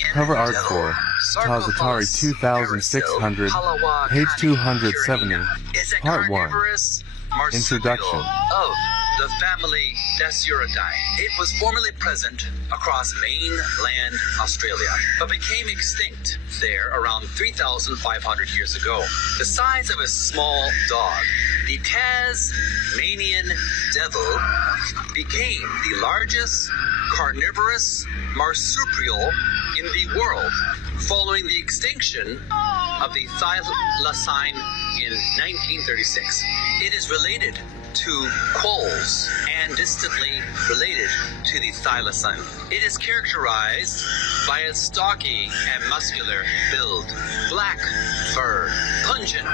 Cover art for TAZ Atari 2600, page 270, Part 1. Introduction. Of the family Dasyuridae. It was formerly present across mainland Australia, but became extinct there around 3,500 years ago. The size of a small dog, the Tasmanian devil became the largest carnivorous marsupial in the world, following the extinction of the thylacine in 1936. It is related to quolls and distantly related to the thylacine. It is characterized by a stocky and muscular build, black fur, pungent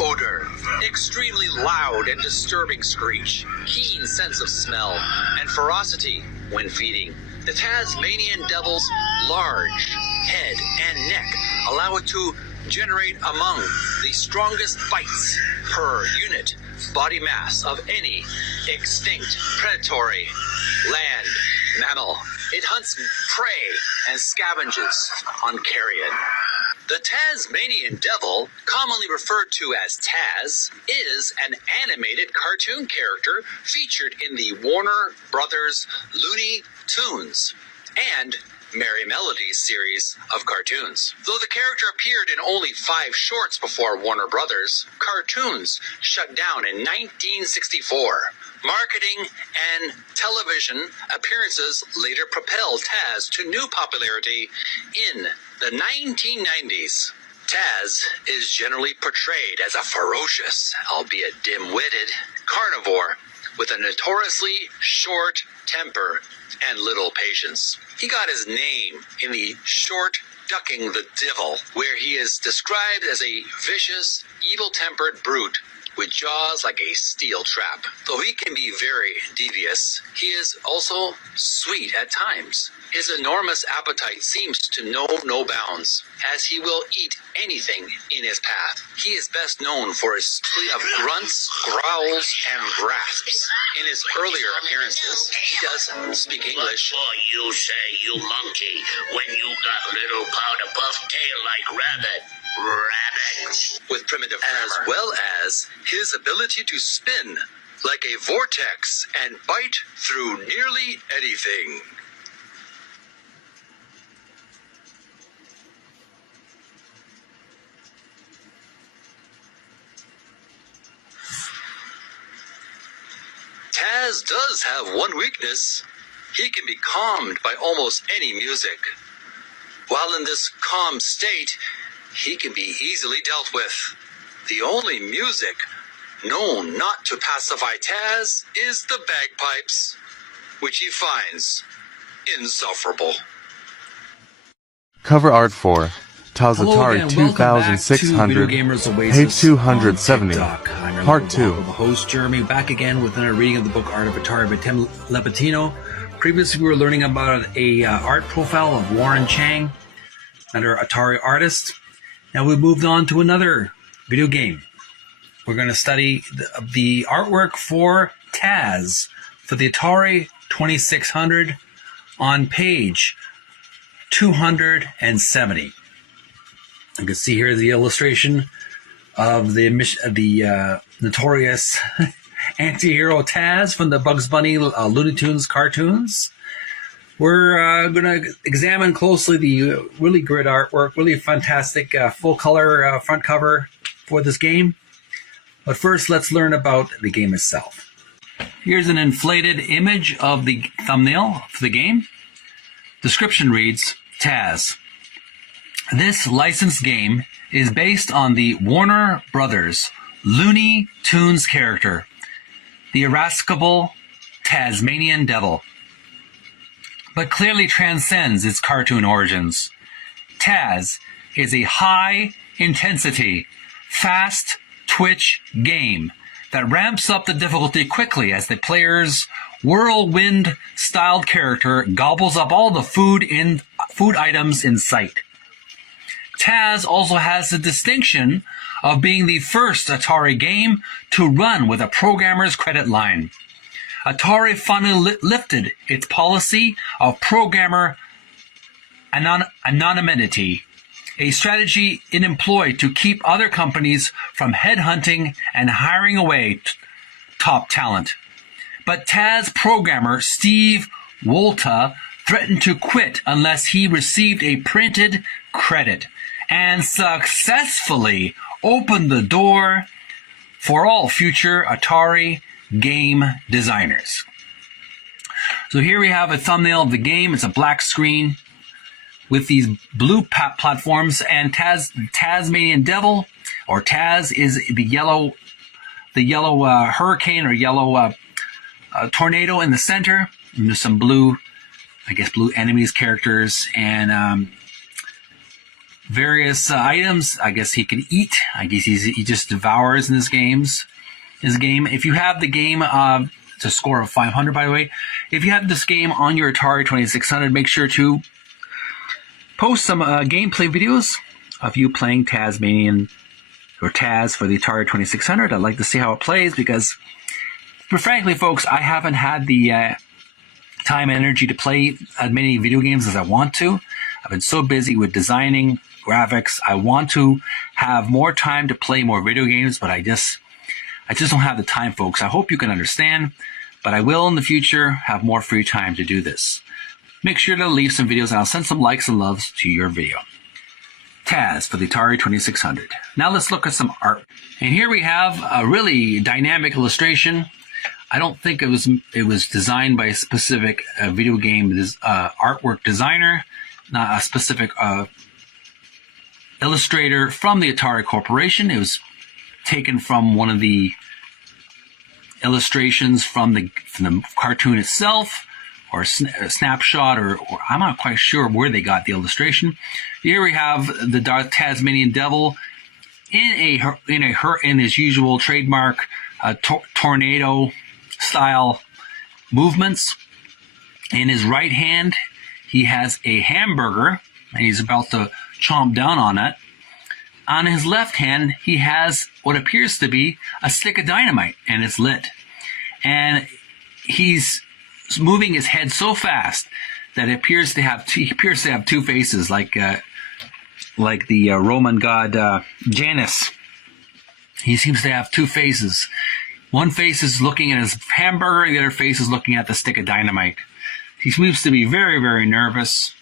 odor, extremely loud and disturbing screech, keen sense of smell, and ferocity when feeding. The Tasmanian devil's large head and neck allow it to generate among the strongest bites per unit body mass of any extinct predatory land mammal. It hunts prey and scavenges on carrion. The Tasmanian devil, commonly referred to as Taz, is an animated cartoon character featured in the Warner Brothers Looney Tunes and Merry Melodies series of cartoons. Though the character appeared in only 5 shorts before Warner Brothers, cartoons shut down in 1964. Marketing and television appearances later propelled Taz to new popularity in the 1990s. Taz is generally portrayed as a ferocious, albeit dim-witted, carnivore with a notoriously short temper and little patience. He got his name in the short Ducking the Devil, where he is described as a vicious, evil-tempered brute with jaws like a steel trap. Though he can be very devious, he is also sweet at times. His enormous appetite seems to know no bounds, as he will eat anything in his path. He is best known for his fleet of grunts, growls, and rasps. In his earlier appearances, he does speak English. Before you say you monkey, when you got little powder puff tail like rabbit. With primitive grammar, as well as his ability to spin like a vortex and bite through nearly anything. Taz does have one weakness. He can be calmed by almost any music. While in this calm state, he can be easily dealt with. The only music known not to pacify Taz is the bagpipes, which he finds insufferable. Cover art for TAZ Atari 2600, page 270, Part 2. The host Jeremy back again with another reading of the book Art of Atari by Tim Lapetino. Previously we were learning about a art profile of Warren Chang, another Atari artist. Now we've moved on to another video game. We're going to study the artwork for Taz for the Atari 2600 on page 270. You can see here the illustration of the notorious anti-hero Taz from the Bugs Bunny Looney Tunes cartoons. We're going to examine closely the really great artwork, really fantastic full-color front cover for this game. But first, let's learn about the game itself. Here's an inflated image of the thumbnail for the game. Description reads, Taz. This licensed game is based on the Warner Brothers Looney Tunes character, the irascible Tasmanian devil, but clearly transcends its cartoon origins. Taz is a high-intensity, fast-twitch game that ramps up the difficulty quickly as the player's whirlwind-styled character gobbles up all the food items in sight. Taz also has the distinction of being the first Atari game to run with a programmer's credit line. Atari finally lifted its policy of programmer anonymity, a strategy it employed to keep other companies from headhunting and hiring away top talent. But TAZ programmer Steve Wolta threatened to quit unless he received a printed credit, and successfully opened the door for all future Atari game designers. So here we have a thumbnail of the game. It's a black screen with these blue platforms, and Tasmanian Devil, or Taz, is the yellow hurricane or yellow tornado in the center. And there's some blue enemies, characters, and various items. I guess he can eat. I guess he just devours in his game. If you have the game, it's a score of 500, by the way. If you have this game on your Atari 2600, make sure to post some gameplay videos of you playing Tasmanian or Taz for the Atari 2600. I'd like to see how it plays because, frankly, folks, I haven't had the time and energy to play as many video games as I want to. I've been so busy with designing, graphics. I want to have more time to play more video games, but I just don't have the time, folks. I hope you can understand, but I will in the future have more free time to do this. Make sure to leave some videos and I'll send some likes and loves to your video. TAZ for the Atari 2600. Now let's look at some art. And here we have a really dynamic illustration. I don't think it was designed by a specific video game artwork designer, not a specific illustrator from the Atari Corporation. It was taken from one of the illustrations from the cartoon itself, or a snapshot, or I'm not quite sure where they got the illustration. Here we have the Tasmanian Devil in his usual trademark tornado style movements. In his right hand, he has a hamburger, and he's about to chomp down on it. On his left hand, he has what appears to be a stick of dynamite, and it's lit. And he's moving his head so fast that he appears to have two faces, like the Roman god Janus. He seems to have two faces. One face is looking at his hamburger, the other face is looking at the stick of dynamite. He seems to be very, very nervous.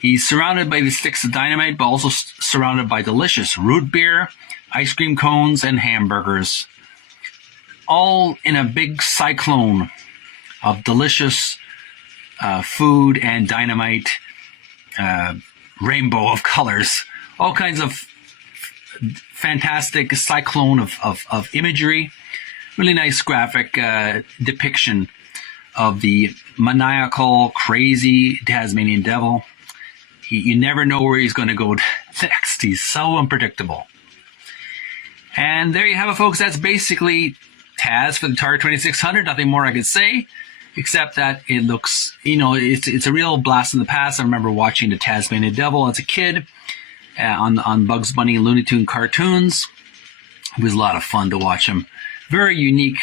He's surrounded by the sticks of dynamite, but also surrounded by delicious root beer, ice cream cones, and hamburgers. All in a big cyclone of delicious food and dynamite, rainbow of colors. All kinds of fantastic cyclone of imagery. Really nice graphic depiction of the maniacal, crazy Tasmanian Devil. You never know where he's going to go next. He's so unpredictable. And there you have it, folks. That's basically TAZ for the Atari 2600. Nothing more I could say, except that it looks, it's a real blast in the past. I remember watching the Tasmanian Devil as a kid on Bugs Bunny and Looney Tunes cartoons. It was a lot of fun to watch him. Very unique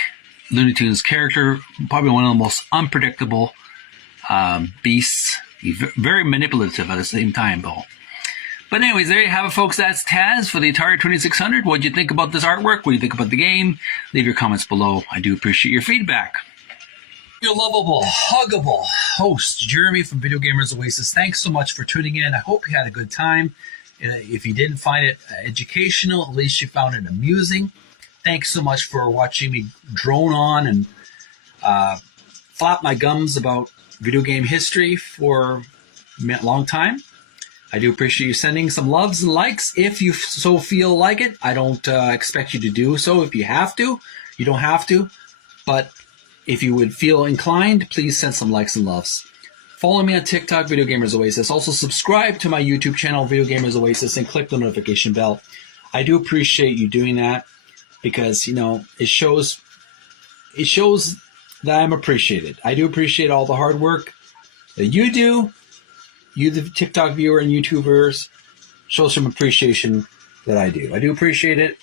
Looney Tunes character, probably one of the most unpredictable beasts. Very manipulative at the same time, though. But anyways, there you have it, folks. That's TAZ for the Atari 2600. What do you think about this artwork? What do you think about the game? Leave your comments below. I do appreciate your feedback. Your lovable, huggable host, Jeremy from Video Gamers Oasis. Thanks so much for tuning in. I hope you had a good time. If you didn't find it educational, at least you found it amusing. Thanks so much for watching me drone on and flap my gums about video game history for a long time. I do appreciate you sending some loves and likes if you so feel like it. I don't expect you to do so if you have to. You don't have to. But if you would feel inclined, please send some likes and loves. Follow me on TikTok, Video Gamers Oasis. Also subscribe to my YouTube channel, Video Gamers Oasis, and click the notification bell. I do appreciate you doing that because, it shows that I'm appreciated. I do appreciate all the hard work that you do. You, the TikTok viewer and YouTubers, show some appreciation that I do. I do appreciate it.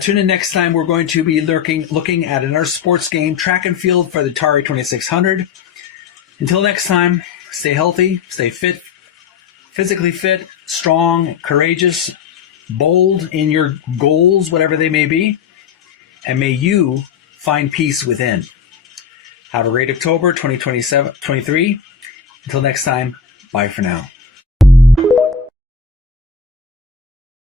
Tune in next time. We're going to be looking at another sports game, track and field for the Atari 2600. Until next time, stay healthy, stay fit, physically fit, strong, courageous, bold in your goals, whatever they may be. And may you find peace within. Have a great October 2023. Until next time, bye for now.